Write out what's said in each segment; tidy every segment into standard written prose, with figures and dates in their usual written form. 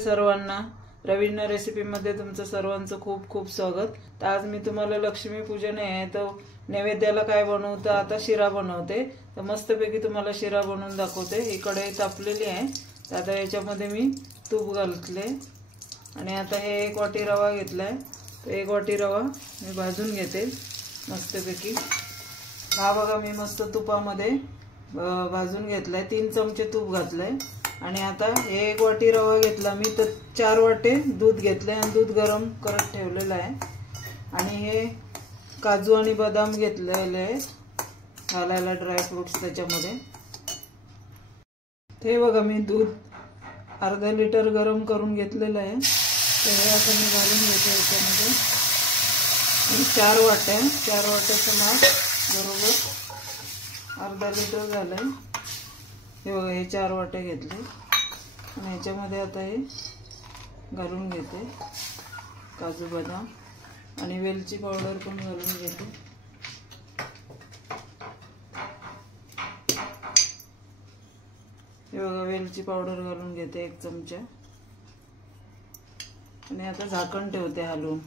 सर्वांना प्रवीण रेसिपीमध्ये तुमचं सर्वांचं खूप खूप स्वागत। तर आज मी तुम्हाला लक्ष्मी पूजन आहे तर नैवेद्याला काय बनवतं आता शिरा बनवते। तर मस्तपैकी तुम्हाला शिरा बनवून दाखवते। ही कढई तापलेली आहे तर आता याच्यामध्ये मी तूप घालतले आणि आता हे 1 वाटी रवा घेतलाय। तर 1 वाटी रवा मी भाजून घेते मस्तपैकी। हा बघा मी मस्त तुपामध्ये भाजून घेतलाय। 3 चमचे तूप घातलंय आणि आता 1 वाटी रवा घेतला मी तर 4 वाटे दूध घेतले आणि दूध गरम करत ठेवलेलं आहे। आणि हे काजू आणि बदाम घेतलेले आहेत घालायला, ड्राय फ्रूट्स त्याच्यामध्ये। ते बघा मी दूध अर्धा लिटर गरम करून घेतलेलं आहे तर हे आता मी घालून घेते याच्यामध्ये। 4 वाट्याचं माप बरोबर अर्धा लिटर झालंय। हे बघा हे 4 वाटे घेतले आणि याच्यामध्ये आता हे घालून घेते काजू बदाम आणि वेलची पावडर पण घालून घेते। हे बघा वेलची पावडर घालून घेते 1 चमचा आणि आता झाकण ठेवते हलवून।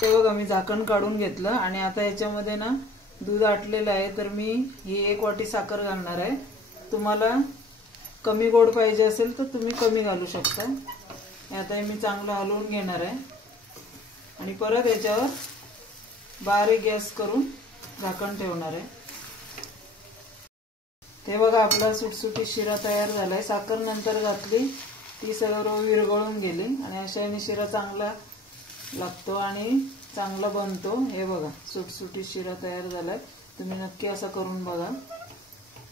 ते बघा मी झाकण काढून घेतलं आणि आता याच्यामध्ये ना दूध आटलेलं आहे तर मी ही 1 वाटी साखर घालणार आहे। तुम्हाला कमी गोड पाहिजे असेल तर तुम्ही कमी घालू शकता। आता मी चांगलं हलवून घेणार आहे आणि परत याच्यावर बारीक गॅस करून झाकण ठेवणार आहे। ते बघा आपला सुटसुटीत शिरा तयार झालाय। साखर नंतर घातली ती सर्व विरघळून गेली आणि अशाने शिरा चांगला लागतो आणि चांगला बनतो। हे बघा सुटसुटीत शिरा तयार झालाय। तुम्ही नक्की असा करून बघा।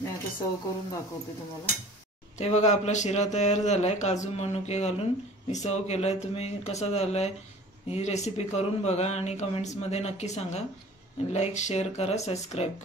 मी आता सर्व करून दाखवते तुम्हाला। ते बघा आपला शिरा तयार झालाय। काजू मनुके घालून मी सर्व केलाय। तुम्ही कसा झालाय ही रेसिपी करून बघा आणि कमेंट्स मध्ये नक्की सांगा। लाईक शेअर करा, सबस्क्राइब करा।